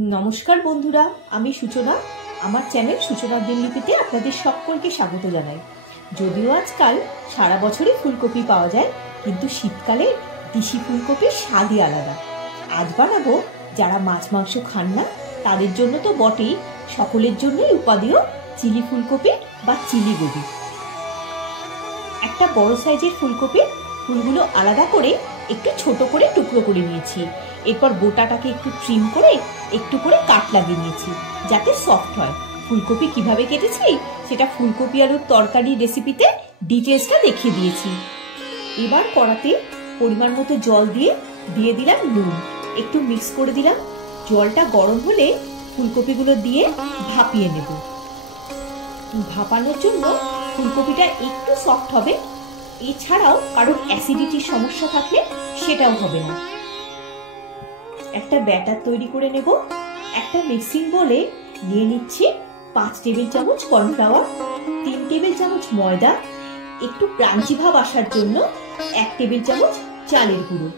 নমস্কার বন্ধুরা, আমি সূচনা। আমার চ্যানেল সূচনার দিনলিপিতে আপনাদের সকলকে স্বাগত জানাই। যদিও আজকাল সারা বছরই ফুলকপি পাওয়া যায়, কিন্তু শীতকালে দেশি ফুলকপির স্বাদই আলাদা। আজ বানাবো যারা মাছ মাংস খান না তাদের জন্য তো বটেই, সকলের জন্যই উপাদেয় চিলি ফুলকপি বা চিলি গোবি। একটা বড় সাইজের ফুলকপির ফুলগুলো আলাদা করে একটু ছোট করে টুকরো করে নিয়েছি। এরপর গোটাটাকে একটু ট্রিম করে একটু করে কাট লাগিয়ে নিয়েছি যাতে সফট হয়। ফুলকপি কিভাবে কেটেছি সেটা ফুলকপি আলুর তরকারি রেসিপিতে ডিটেলসটা দেখিয়ে দিয়েছি। এবার কড়াতে পরিমাণ মতো জল দিয়ে দিলাম নুন, একটু মিক্স করে দিলাম। জলটা গরম হলে ফুলকপিগুলো দিয়ে ভাপিয়ে নেব। ভাপানোর জন্য ফুলকপিটা একটু সফট হবে। এছাড়াও কারোর অ্যাসিডিটির সমস্যা থাকলে সেটাও হবে না। একটা ব্যাটার তৈরি করে নেব। একটা মিক্সিং বোলে নিয়ে নিচ্ছি 5 টেবিল চামচ কর্নফ্লাওয়ার, 3 টেবিল চামচ ময়দা, একটু ক্রাঞ্চি ভাব আসার জন্য 1 টেবিল চামচ চালের গুঁড়ো।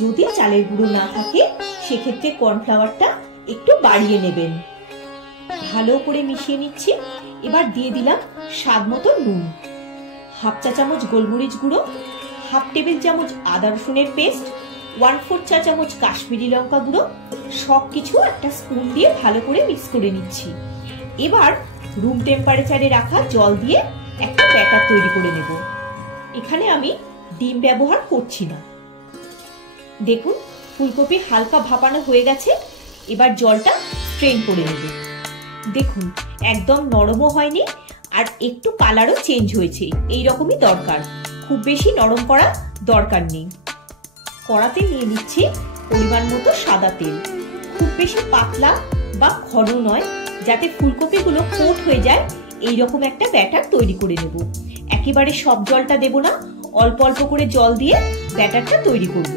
যদি চালের গুঁড়ো না থাকে সেক্ষেত্রে কর্নফ্লাওয়ারটা একটু বাড়িয়ে নেবেন। ভালো করে মিশিয়ে নিচ্ছি। এবার দিয়ে দিলাম স্বাদ মতো নুন, 1/2 চা চামচ গোলমরিচ গুঁড়ো, 1/2 টেবিল চামচ আদা রসুনের পেস্ট, 1/4 চা চামচ কাশ্মীরি লঙ্কা গুঁড়ো। সবকিছু একটা স্পুন দিয়ে ভালো করে মিক্স করে নিচ্ছি। এবার রুম টেম্পারেচারে রাখা জল দিয়ে একটা ব্যাটার তৈরি করে নেব। এখানে আমি ডিম ব্যবহার করছি না। দেখুন ফুলকপি হালকা ভাপানো হয়ে গেছে। এবার জলটা স্ট্রেন করে নেব। দেখুন একদম নরমও হয়নি আর একটু কালারও চেঞ্জ হয়েছে, এই রকমই দরকার, খুব বেশি নরম করা দরকার নেই। কড়াতে নিয়ে নিচ্ছি পরিমাণ মতো সাদা তেল। খুব বেশি পাতলা বা ঘন নয়, যাতে ফুলকপিগুলো কোট হয়ে যায় এই রকম একটা ব্যাটার তৈরি করে নেব। একেবারে সব জলটা দেব না, অল্প অল্প করে জল দিয়ে ব্যাটারটা তৈরি করব।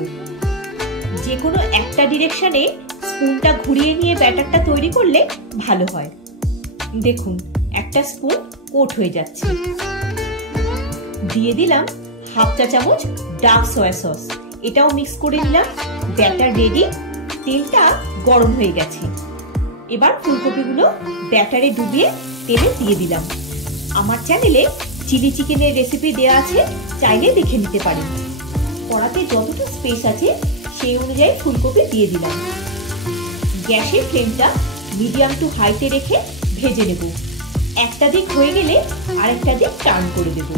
যে কোনো একটা ডিরেকশনে স্পুনটা ঘুরিয়ে নিয়ে ব্যাটারটা তৈরি করলে ভালো হয়। দেখুন একটা স্পুন কোট হয়ে যাচ্ছে। দিয়ে দিলাম 1/2 চা চামচ ডার্ক সয়া সস, এটাও মিক্স করে নিলাম। Batter ready. তেলটা গরম হয়ে গেছে। এবার ফুলকপিগুলো ব্যাটারে ডুবিয়ে তেলে দিয়ে দিলাম। আমার চ্যানেলে চিলি চিকেনের রেসিপি দেওয়া আছে, চাইলে দেখে নিতে পারেন। কড়াতে যতটা স্পেস আছে সেই অনুযায়ী ফুলকপি দিয়ে দিলাম। গ্যাসের ফ্লেমটা মিডিয়াম টু হাইতে রেখে ভেজে নেব। একটা দিক হয়ে গেলে আরেকটা দিক টার্ন করে দেব।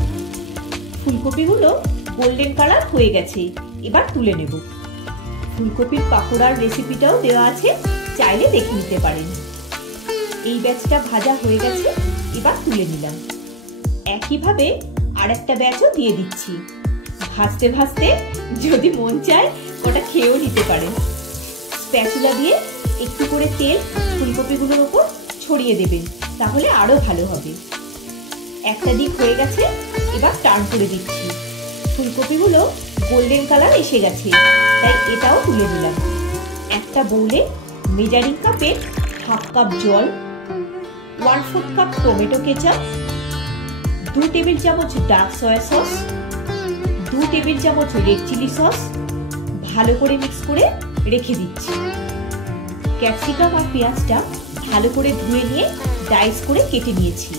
ফুলকপিগুলো গোল্ডেন কালার হয়ে গেছে, এবার তুলে নেব। ফুলকপির পাকোড়ার রেসিপিটাও দেওয়া আছে, চাইলে দেখে নিতে পারেন। এই ব্যাচটা ভাজা হয়ে গেছে, এবার তুলে নিলাম। একইভাবে আরেকটা ব্যাচও দিয়ে দিচ্ছি। ভাজতে ভাজতে যদি মন চায় ওটা খেয়েও নিতে পারেন। স্প্যাচুলা দিয়ে একটু করে তেল ফুলকপিগুলোর উপর ছড়িয়ে দেবেন, তাহলে আরো ভালো হবে। একটা দিক হয়ে গেছে, এবার টার্ন করে দিচ্ছি। ফুলকপিগুলো গোল্ডেন কালার এসে গেছে, তাই এটাও তুলে দিলাম। একটা বোলে মেজারিং কাপে 1/2 কাপ জল, 1/4 কাপ টমেটো কেচাপ, 2 টেবিল চামচ ডার্ক সয়া সস, 2 টেবিল চামচ রেড চিলি সস ভালো করে মিক্স করে রেখে দিচ্ছি। ক্যাপসিকাম আর পেঁয়াজটা ভালো করে ধুয়ে নিয়ে ডাইস করে কেটে নিয়েছি।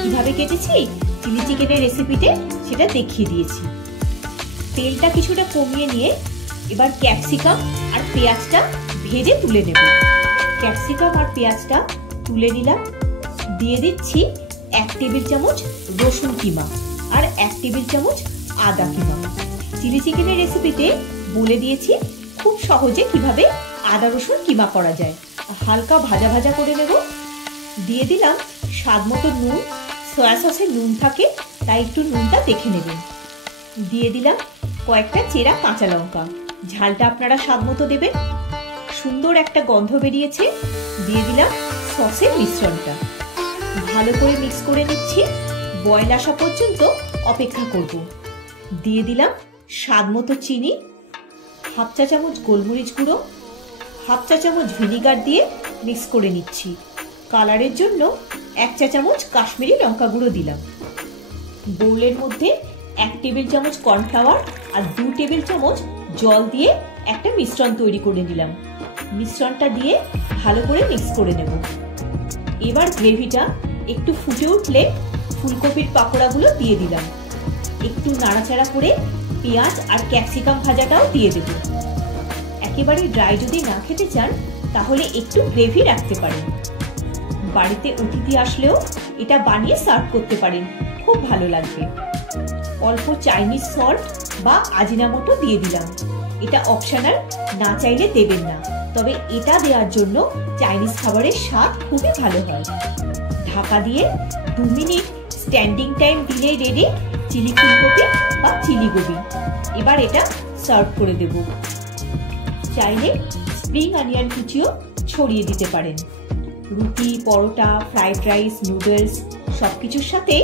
কিভাবে কেটেছি চিলি চিকেনের রেসিপিতে সেটা দেখিয়ে দিয়েছি। তেলটা কিছুটা কমিয়ে নিয়ে এবার ক্যাপসিকাম আর পেঁয়াজটা ভেজে তুলে নেব। ক্যাপসিকাম আর পেঁয়াজটা তুলে নিলাম। দিয়ে দিচ্ছি 1 টেবিল চামচ রসুন কিমা আর 1 টেবিল চামচ আদা কিমা। চিলি চিকেনের রেসিপিতে বলে দিয়েছি খুব সহজে কিভাবে আদা রসুন কিমা করা যায়। হালকা ভাজা ভাজা করে নেব। দিয়ে দিলাম স্বাদ মতো নুন। সয়া সসে নুন থাকে, তাই একটু নুনটা দেখে নেবেন। দিয়ে দিলাম কয়েকটা চেরা কাঁচা লঙ্কা, ঝালটা আপনারা স্বাদ মতো দেবেন। সুন্দর একটা গন্ধ বেরিয়েছে। দিয়ে দিলাম সসের মিশ্রণটা। ভালো করে মিক্স করে নিচ্ছি। বয়েল আসা পর্যন্ত অপেক্ষা করব। দিয়ে দিলাম স্বাদ মতো চিনি, 1/2 চা চামচ গোলমরিচ গুঁড়ো, 1/2 চা চামচ ভিনিগার দিয়ে মিক্স করে নিচ্ছি। কালারের জন্য 1 চা চামচ কাশ্মীরি লঙ্কা গুঁড়ো দিলাম। বোলের মধ্যে 1 টেবিল চামচ কর্নফ্লাওয়ার আর 2 টেবিল চামচ জল দিয়ে একটা মিশ্রণ তৈরি করে নিলাম। মিশ্রণটা দিয়ে ভালো করে মিক্স করে নেব। এবার গ্রেভিটা একটু ফুটে উঠলে ফুলকপির পাকোড়াগুলো দিয়ে দিলাম। একটু নাড়াচাড়া করে পেঁয়াজ আর ক্যাপসিকাম ভাজাটাও দিয়ে দেব। একেবারে ড্রাই যদি না খেতে চান তাহলে একটু গ্রেভি রাখতে পারেন। বাড়িতে অতিথি আসলেও এটা বানিয়ে সার্ভ করতে পারেন, খুব ভালো লাগবে। অল্প চাইনিজ সল্ট বা আজিনামোটো দিয়ে দিলাম। এটা অপশনাল, না চাইলে দেবেন না, তবে এটা দেওয়ার জন্য চাইনিজ খাবারের স্বাদ খুবই ভালো হয়। ঢাকা দিয়ে 2 মিনিট স্ট্যান্ডিং টাইম দিলে রেডি চিলি ফুলকপি বা চিলি গোবি। এবার এটা সার্ভ করে দেব। চাইলে স্প্রিং অনিয়ন কুচিও ছড়িয়ে দিতে পারেন। রুটি, পরোটা, ফ্রাইড রাইস, নুডলস সবকিছুর সাথে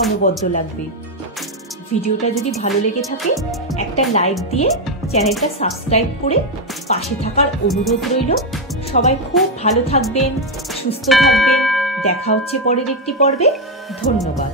অনবদ্য লাগবে। ভিডিওটা যদি ভালো লেগে থাকে একটা লাইক দিয়ে চ্যানেলটা সাবস্ক্রাইব করে পাশে থাকার অনুরোধ রইল। সবাই খুব ভালো থাকবেন, সুস্থ থাকবেন। দেখা হচ্ছে পরের একটি পর্বে। ধন্যবাদ।